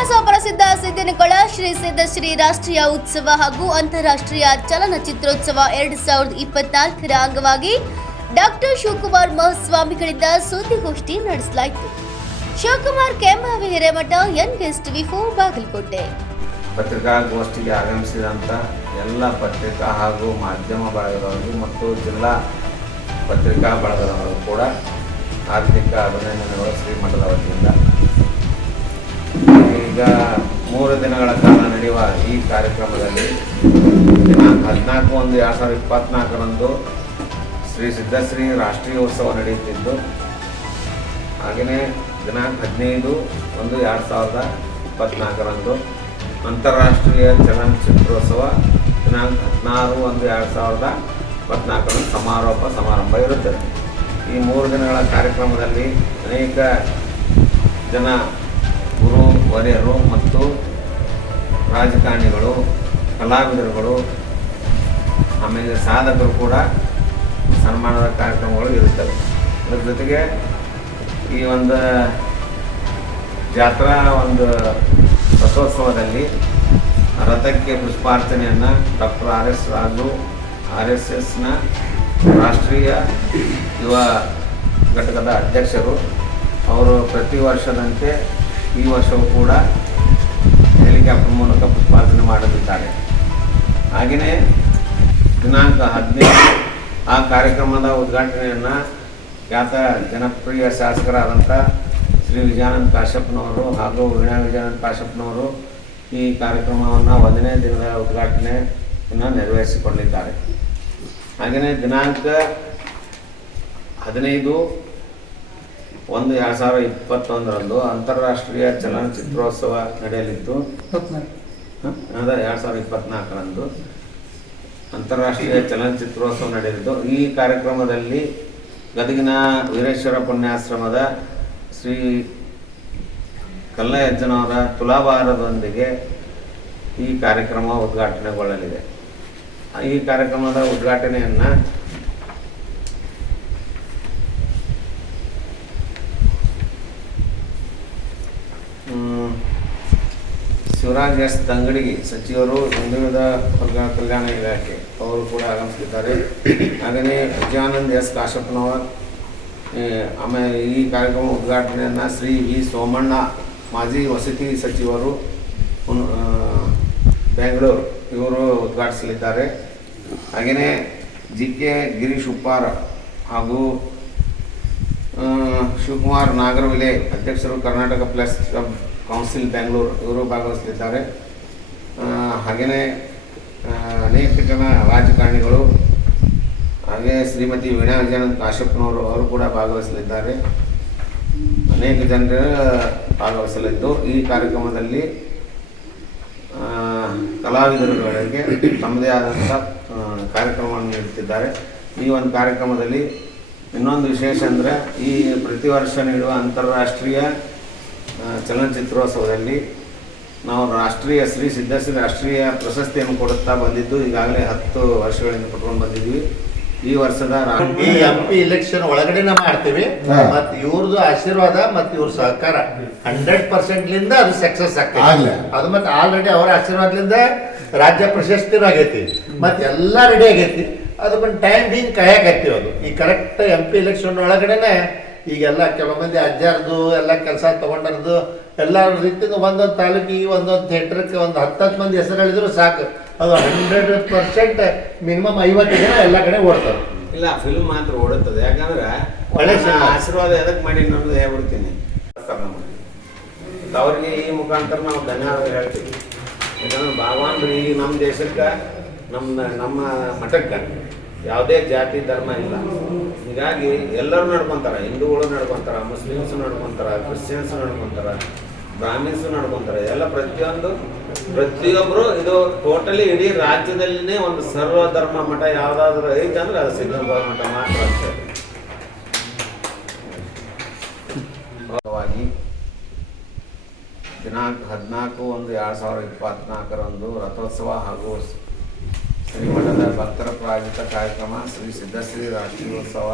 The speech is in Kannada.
ಇತಿಹಾಸ ಪ್ರಸಿದ್ಧ ಸಿದ್ಧನಕೊಳ ಶ್ರೀ ಸಿದ್ಧಶ್ರೀ ರಾಷ್ಟ್ರೀಯ ಉತ್ಸವ ಹಾಗೂ ಅಂತಾರಾಷ್ಟ್ರೀಯ ಚಲನಚಿತ್ರೋತ್ಸವ 2024ರ ಅಂಗವಾಗಿ ಡಾಕ್ಟರ್ ಶಿವಕುಮಾರ್ ಮಹಾಸ್ವಾಮಿಗಳಿಂದ ಸುದ್ದಿಗೋಷ್ಠಿ ನಡೆಸಲಾಯಿತು. ಶಿವಕುಮಾರ್ ಕೆಂಬಾವಿ ಹಿರೇಮಠ NSTV4 ಬಾಗಲಕೋಟೆ. ಪತ್ರಿಕಾಗೋಷ್ಠಿಗೆ ಆಗಮಿಸಿದಂಥ ಎಲ್ಲ ಪತ್ರಿಕಾ ಹಾಗೂ ಮಾಧ್ಯಮ ಬಳಗದವರು ಮತ್ತು ಜಿಲ್ಲಾ ಪತ್ರಿಕಾ ಬಳಗದವರು ಕೂಡ ಹಾರ್ದಿಕ ಅಭಿನಂದನೆಗಳು ಶ್ರೀಮಠದ ವತಿಯಿಂದ. ಈಗ 3 ದಿನಗಳ ಕಾಲ ನಡೆಯುವ ಈ ಕಾರ್ಯಕ್ರಮದಲ್ಲಿ ದಿನಾಂಕ 14/1/2024ರಂದು ಶ್ರೀ ಸಿದ್ಧಶ್ರೀ ರಾಷ್ಟ್ರೀಯ ಉತ್ಸವ ನಡೆಯುತ್ತಿದ್ದು, ಹಾಗೆಯೇ ದಿನಾಂಕ 15/1/2024ರಂದು ಅಂತಾರಾಷ್ಟ್ರೀಯ ಚಲನಚಿತ್ರೋತ್ಸವ ದಿನಾಂಕ 16/1/2024ರಂದು ಸಮಾರೋಪ ಸಮಾರಂಭ ಇರುತ್ತದೆ. ಈ 3 ದಿನಗಳ ಕಾರ್ಯಕ್ರಮದಲ್ಲಿ ಅನೇಕ ಜನ ಗುರು ವರಿಯರು ಮತ್ತು ರಾಜಕಾರಣಿಗಳು, ಕಲಾವಿದರುಗಳು, ಆಮೇಲೆ ಸಾಧಕರು ಕೂಡ ಸನ್ಮಾನದ ಕಾರ್ಯಕ್ರಮಗಳು ಇರುತ್ತವೆ. ಅದರ ಜೊತೆಗೆ ಈ ಒಂದು ಜಾತ್ರಾ ರಥೋತ್ಸವದಲ್ಲಿ ರಥಕ್ಕೆ ಪುಷ್ಪಾರ್ಚನೆಯನ್ನು ಡಾಕ್ಟರ್ RS ರಾಜು RSSನ ರಾಷ್ಟ್ರೀಯ ಯುವ ಘಟಕದ ಅಧ್ಯಕ್ಷರು ಅವರು ಪ್ರತಿ ವರ್ಷದಂತೆ ಈ ವರ್ಷವೂ ಕೂಡ ಹೆಲಿಕಾಪ್ಟರ್ ಮೂಲಕ ಪುಷ್ಪಾರ್ಚನೆ ಮಾಡಲಿದ್ದಾರೆ. ಹಾಗೆಯೇ ದಿನಾಂಕ 15 ಆ ಕಾರ್ಯಕ್ರಮದ ಉದ್ಘಾಟನೆಯನ್ನು ಖ್ಯಾತ ಜನಪ್ರಿಯ ಶಾಸಕರಾದಂಥ ಶ್ರೀ ವಿಜಯಾನಂದ ಕಾಶ್ಯಪ್ನವರು ಹಾಗೂ ವೀಣಾ ವಿಜಯಾನಂದ ಕಾಶ್ಯಪ್ನವರು ಈ ಕಾರ್ಯಕ್ರಮವನ್ನು 1ನೇ ದಿನದ ಉದ್ಘಾಟನೆಯನ್ನು ನೆರವೇರಿಸಿಕೊಂಡಿದ್ದಾರೆ. ಹಾಗೆಯೇ ದಿನಾಂಕ 15/1/2021ರಂದು ಅಂತಾರಾಷ್ಟ್ರೀಯ ಚಲನಚಿತ್ರೋತ್ಸವ ನಡೆಯಲಿದ್ದು, 2024ರಂದು ಅಂತಾರಾಷ್ಟ್ರೀಯ ಚಲನಚಿತ್ರೋತ್ಸವ ನಡೆಯಲಿದ್ದು, ಈ ಕಾರ್ಯಕ್ರಮದಲ್ಲಿ ಗದಗಿನ ವೀರೇಶ್ವರ ಪುಣ್ಯಾಶ್ರಮದ ಶ್ರೀ ಕಲ್ಲಯ್ಯಜ್ಜನವರ ತುಲಾಭಾರದೊಂದಿಗೆ ಈ ಕಾರ್ಯಕ್ರಮ ಉದ್ಘಾಟನೆಗೊಳ್ಳಲಿದೆ. ಈ ಕಾರ್ಯಕ್ರಮದ ಉದ್ಘಾಟನೆಯನ್ನು ಶಿವರಾಜ್ S. ತಂಗಡಿಗಿ ಸಚಿವರು, ಹಿಂದುಳಿದ ವರ್ಗಗಳ ಕಲ್ಯಾಣ ಇಲಾಖೆ ಅವರು ಕೂಡ ಆಗಮಿಸಲಿದ್ದಾರೆ. ಹಾಗೆಯೇ ವಿಜಯಾನಂದ S. ಕಾಶ್ಯಪ್ನವರ್, ಆಮೇಲೆ ಈ ಕಾರ್ಯಕ್ರಮ ಉದ್ಘಾಟನೆಯನ್ನು ಶ್ರೀ V. ಸೋಮಣ್ಣ ಮಾಜಿ ವಸತಿ ಸಚಿವರು ಬೆಂಗಳೂರು ಇವರು ಉದ್ಘಾಟಿಸಲಿದ್ದಾರೆ. ಹಾಗೆಯೇ GK ಗಿರೀಶ್ ಉಪ್ಪಾರ ಹಾಗೂ ಶಿವಕುಮಾರ್ ನಾಗರವಿಲೆ ಅಧ್ಯಕ್ಷರು Karnataka plus club council Bengaluru ಇವರು ಭಾಗವಹಿಸಲಿದ್ದಾರೆ. ಹಾಗೆಯೇ ಅನೇಕ ಜನ ರಾಜಕಾರಣಿಗಳು, ಹಾಗೆ ಶ್ರೀಮತಿ ವೀಣಾ ವಿಜಯಾನಂದ ಕಾಶ್ಯಪ್ನವರು ಅವರು ಕೂಡ ಭಾಗವಹಿಸಲಿದ್ದಾರೆ. ಅನೇಕ ಜನರು ಭಾಗವಹಿಸಲಿದ್ದು, ಈ ಕಾರ್ಯಕ್ರಮದಲ್ಲಿ ಕಲಾವಿದರುಗಳಿಗೆ ತಮ್ಮದೇ ಆದಂಥ ಕಾರ್ಯಕ್ರಮವನ್ನು ನೀಡುತ್ತಿದ್ದಾರೆ. ಈ ಒಂದು ಕಾರ್ಯಕ್ರಮದಲ್ಲಿ ಇನ್ನೊಂದು ವಿಶೇಷ ಅಂದರೆ, ಈ ಪ್ರತಿ ವರ್ಷ ನೀಡುವ ಅಂತಾರಾಷ್ಟ್ರೀಯ ಚಲನಚಿತ್ರೋತ್ಸವದಲ್ಲಿ ನಾವು ರಾಷ್ಟ್ರೀಯ ಶ್ರೀ ಸಿದ್ಧಶ್ರೀ ರಾಷ್ಟ್ರೀಯ ಪ್ರಶಸ್ತಿಯನ್ನು ಕೊಡುತ್ತಾ ಬಂದಿದ್ದು ಈಗಾಗಲೇ 10 ವರ್ಷಗಳಿಂದ ಕೊಟ್ಕೊಂಡು ಬಂದಿದ್ವಿ. ಈ ವರ್ಷದ ಈ MP ಇಲೆಕ್ಷನ್ ಒಳಗಡೆನೇ ಮಾಡ್ತೀವಿ. ಮತ್ತು ಇವ್ರದ್ದು ಆಶೀರ್ವಾದ ಮತ್ತು ಇವ್ರ ಸಹಕಾರ 100%ಲಿಂದ ಅದು ಸಕ್ಸಸ್ ಆಗ್ತದೆ. ಅದು ಮತ್ತೆ ಆಲ್ರೆಡಿ ಅವರ ಆಶೀರ್ವಾದದಿಂದ ರಾಜ್ಯ ಪ್ರಶಸ್ತಿನೂ ಆಗೈತಿ, ಮತ್ತೆ ಎಲ್ಲ ರೆಡಿ ಆಗೈತಿ. ಅದಕ್ಕೊಂದು ಟೈಮ್ ಹಿಂಗೆ ಕಾಯಕತ್ತೀವಿ. ಅದು ಈ ಕರೆಕ್ಟ್ MP ಇಲೆಕ್ಷನ್ ಒಳಗಡೆನೆ ಈಗೆಲ್ಲ ಕೆಲವು ಮಂದಿ ಅಜ್ಜಾರ್ದು ಎಲ್ಲ ಕೆಲಸ ತೊಗೊಂಡರ್ದು ಎಲ್ಲ ರೀತಿಯಿಂದ ಒಂದೊಂದು ತಾಲೂಕಿಗೆ ಒಂದೊಂದು ಥಿಯೇಟ್ರಕ್ಕೆ ಒಂದು 10 ಮಂದಿ ಹೆಸರು ಹೇಳಿದ್ರು ಸಾಕು. ಅದು 100% ಮಿನಿಮಮ್ 50 ಜನ ಎಲ್ಲ ಕಡೆ ಓಡ್ತಾರೆ. ಇಲ್ಲ, ಫಿಲ್ಮ್ ಮಾತ್ರ ಓಡುತ್ತದೆ. ಯಾಕಂದ್ರೆ ಒಳ್ಳೆ ಆಶೀರ್ವಾದ ಎದಕ್ಕೆ ಮಾಡಿ ಅನ್ನೋದು ಹೇಳ್ಬಿಡ್ತೀನಿ. ಅವ್ರಿಗೆ ಈ ಮುಖಾಂತರ ನಾವು ಧನ್ಯವಾದ ಹೇಳ್ತೀವಿ. ಯಾಕಂದ್ರೆ ಭಗವಾನ್ ಈ ನಮ್ಮ ದೇಶಕ್ಕೆ ನಮ್ಮ ಮಠಕ್ಕೆ ಯಾವುದೇ ಜಾತಿ ಧರ್ಮ ಇಲ್ಲ. ಹೀಗಾಗಿ ಎಲ್ಲರೂ ನಡ್ಕೊತಾರೆ. ಹಿಂದೂಗಳು ನಡ್ಕೊತಾರೆ, ಮುಸ್ಲಿಮ್ಸು ನಡ್ಕೊತಾರೆ, ಕ್ರಿಶ್ಚಿಯನ್ಸು ನಡ್ಕೊತಾರೆ, ಬ್ರಾಹ್ಮಿನ್ಸು ನಡ್ಕೊತಾರೆ. ಎಲ್ಲ ಪ್ರತಿಯೊಬ್ಬರು ಇದು ಟೋಟಲಿ ಇಡೀ ರಾಜ್ಯದಲ್ಲಿನೇ ಒಂದು ಸರ್ವ ಧರ್ಮ ಮಠ ಯಾವುದಾದ್ರೂ ಐತೆ ಅಂದ್ರೆ ಅದು ಸಿದ್ಧಗಂಗಾ ಮಠ ಮಾತ್ರ ಅಂತ ಹೇಳಿ. ದಿನಾಂಕ 14/1/2024ರಂದು ರಥೋತ್ಸವ ಹಾಗೂ ಶ್ರೀಮಠದ ಭಕ್ತರ ಪ್ರಾಯೋಜಿತ ಕಾರ್ಯಕ್ರಮ ಶ್ರೀ ಸಿದ್ಧಶ್ರೀ ರಾಷ್ಟ್ರೀಯೋತ್ಸವ